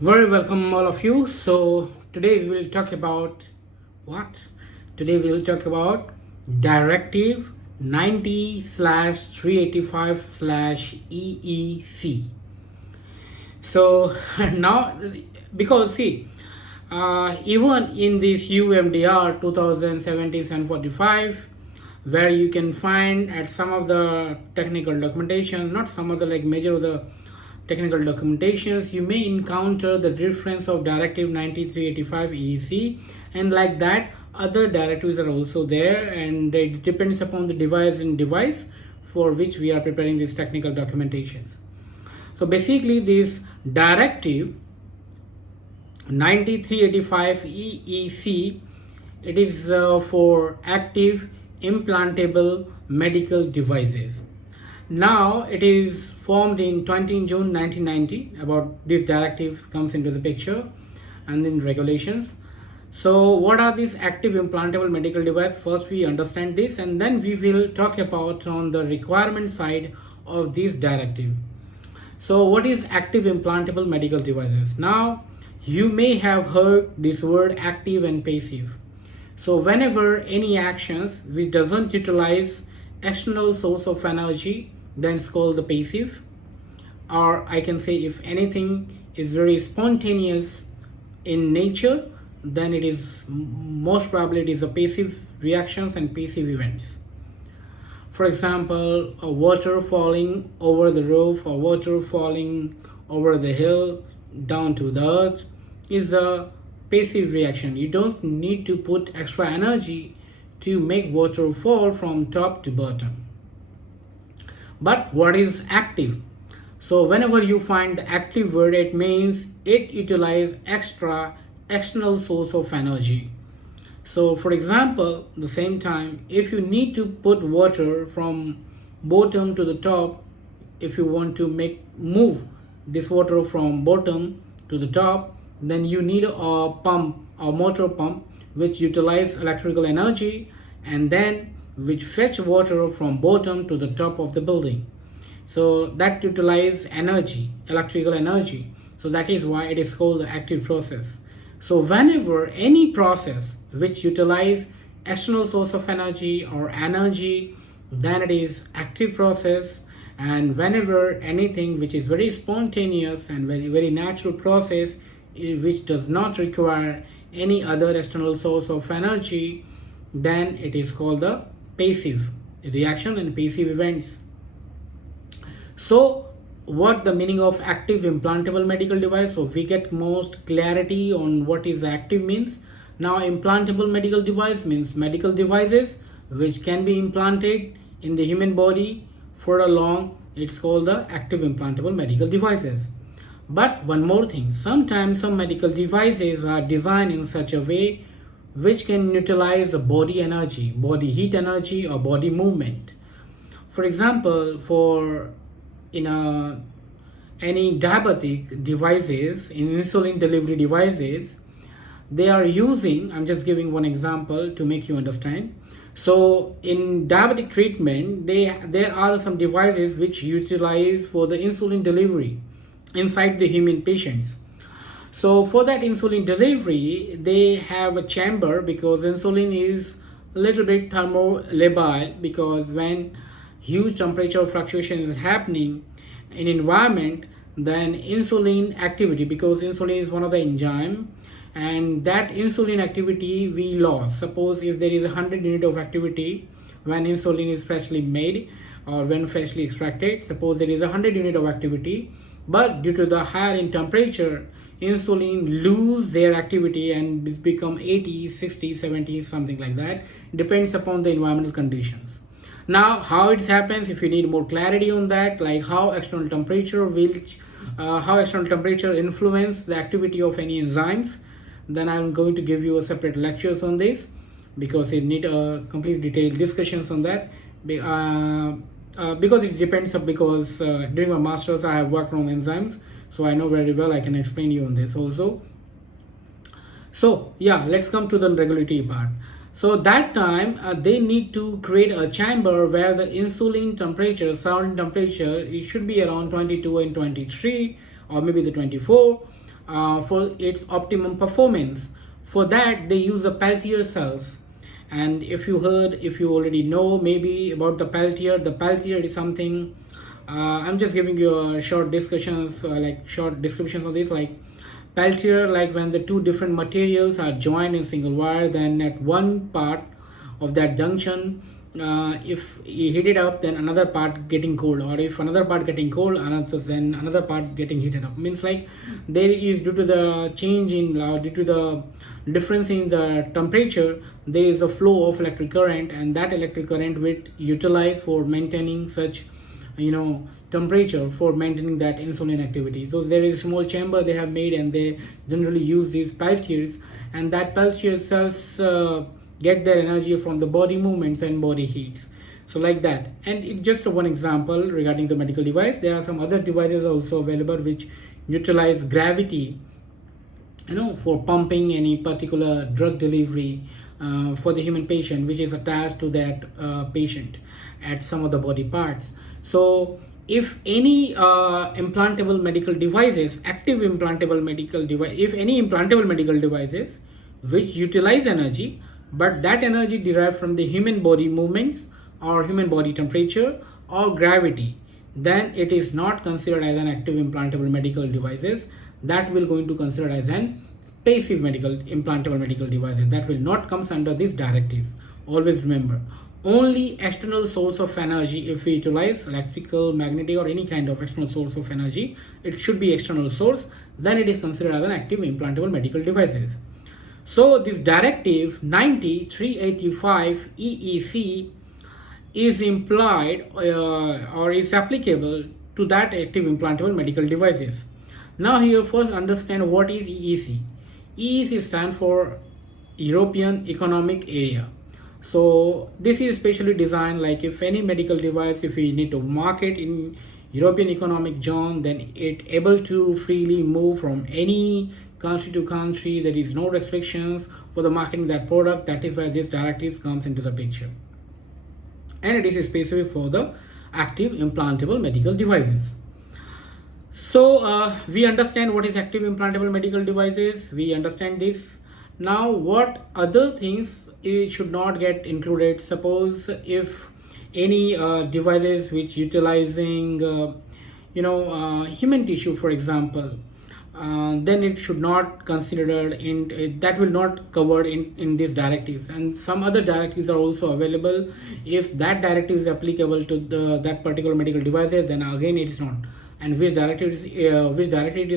Very welcome, all of you. So, today we will talk about what? Today we will talk about Directive 90/385 EEC. So, now, because see, even in this UMDR 2017-745, where you can find at some of the technical documentation, not some of the like major of the technical documentations, you may encounter the difference of Directive 9385 EEC, and like that other directives are also there, and it depends upon the device for which we are preparing these technical documentations. So basically this Directive 9385 EEC, it is for active implantable medical devices. Now it is formed in 20 June 1990. About this directive comes into the picture, and then regulations. So what are these active implantable medical devices? First we understand this, and then we will talk about on the requirement side of this directive. So what is active implantable medical devices? Now you may have heard this word active and passive. So whenever any actions which doesn't utilize external source of energy, then it's called the passive. Or I can say if anything is very spontaneous in nature, then it is most probably it is a passive reactions and passive events. For example, a water falling over the roof or water falling over the hill down to the earth is a passive reaction. You don't need to put extra energy to make water fall from top to bottom. But what is active? So whenever you find the active word, it means it utilizes extra external source of energy. So for example, the same time, if you need to put water from bottom to the top, if you want to move this water from bottom to the top, then you need a pump, a motor pump, which utilize electrical energy and then which fetch water from bottom to the top of the building. So that utilize energy, electrical energy. So that is why it is called the active process. So whenever any process which utilize external source of energy or energy, then it is active process. And whenever anything which is very spontaneous and very natural process, which does not require any other external source of energy, then it is called the passive reaction and passive events. So what the meaning of active implantable medical device? So we get most clarity on what is active means. Now implantable medical device means medical devices which can be implanted in the human body for a long. It's called the active implantable medical devices. But one more thing, sometimes some medical devices are designed in such a way which can utilize the body energy, body heat energy or body movement. For example, for any diabetic devices, in insulin delivery devices, they are using, I'm just giving one example to make you understand. So in diabetic treatment, there are some devices which utilize for the insulin delivery inside the human patients. So for that insulin delivery, they have a chamber because insulin is a little bit thermolabile, because when huge temperature fluctuation is happening in environment, then insulin activity, because insulin is one of the enzyme, and that insulin activity we lost. Suppose if there is 100 unit of activity when insulin is freshly made or when freshly extracted, suppose there is 100 unit of activity, but due to the higher in temperature, insulin lose their activity and become 80, 60, 70, something like that, depends upon the environmental conditions. Now how it happens, if you need more clarity on that, like how external temperature influence the activity of any enzymes, then I'm going to give you a separate lectures on this, because it need a complete detailed discussions on that. Because it depends, because during my masters I have worked on enzymes, so I know very well, I can explain you on this also. So yeah, let's come to the regulatory part. So that time they need to create a chamber where the insulin temperature, surrounding temperature, it should be around 22 and 23 or maybe the 24, for its optimum performance. For that, they use the Peltier cells. And if you already know maybe about the Peltier is something. I'm just giving you a short discussions, short descriptions of this. Like Peltier, like when the two different materials are joined in single wire, then at one part of that junction, if you heat it up, then another part getting cold, or if another part getting cold, then another part getting heated up. Means like there is, due to the change in due to the difference in the temperature, there is a flow of electric current, and that electric current will utilize for maintaining such temperature, for maintaining that insulin activity. So there is a small chamber they have made, and they generally use these Peltiers, and that Peltier cells get their energy from the body movements and body heats. So like that. And it's just one example regarding the medical device. There are some other devices also available which utilize gravity, for pumping any particular drug delivery for the human patient, which is attached to that patient at some of the body parts. So if any implantable medical devices, active implantable medical device, if any implantable medical devices which utilize energy, but that energy derived from the human body movements or human body temperature or gravity, then it is not considered as an active implantable medical devices. That will going to consider as an passive implantable medical devices. That will not comes under this directive. Always remember, only external source of energy, if we utilize electrical, magnetic, or any kind of external source of energy, it should be external source, then it is considered as an active implantable medical devices. So this directive 9385 EEC is implied or is applicable to that active implantable medical devices. Now here first understand what is EEC. EEC stands for European Economic Area. So this is specially designed, like if any medical device, if we need to market in European Economic Zone, then it able to freely move from any country to country. There is no restrictions for the marketing that product. That is why this directive comes into the picture, and it is specific for the active implantable medical devices. So we understand what is active implantable medical devices. We understand this. Now what other things it should not get included? Suppose if any devices which utilizing human tissue, for example, then it should not considered in that will not covered in these directives. And some other directives are also available. If that directive is applicable to that particular medical devices, then again it is not. And which directives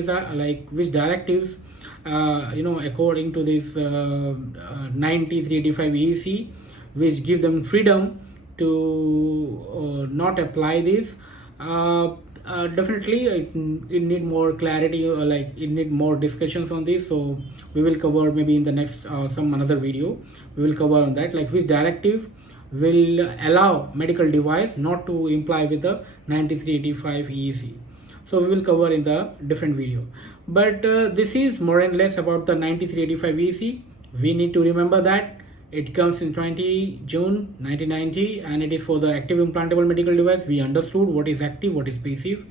are like which directives according to this 9385 EEC, which give them freedom to not apply this. Definitely it need more clarity, or like it need more discussions on this. So we will cover maybe in the next some another video. We will cover on that, like which directive will allow medical device not to imply with the 9385 EEC. So we will cover in the different video. But this is more and less about the 9385 EEC. We need to remember that it comes in 20 June 1990, and it is for the active implantable medical device. We understood what is active, what is passive.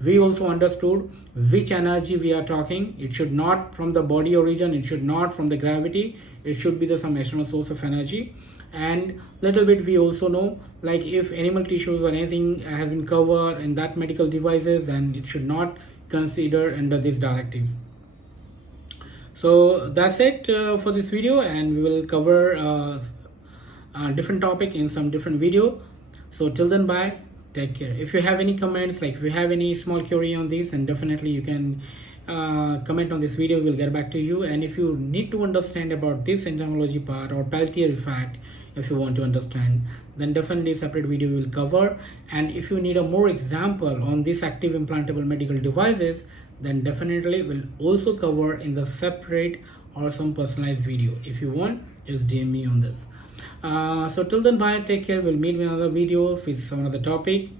We also understood which energy we are talking. It should not from the body origin, it should not from the gravity, it should be some external source of energy. And little bit we also know, like if animal tissues or anything has been covered in that medical devices, then it should not consider under this directive. So that's it for this video, and we will cover a different topic in some different video. So till then, bye, take care. If you have any comments, like if you have any small query on this, then definitely you can comment on this video. We'll get back to you. And if you need to understand about this entomology part or Peltier effect, if you want to understand, then definitely a separate video will cover. And if you need a more example on this active implantable medical devices, then definitely will also cover in the separate or some personalized video. If you want, just DM me on this. So till then, bye, take care. We'll meet in another video with some other topic.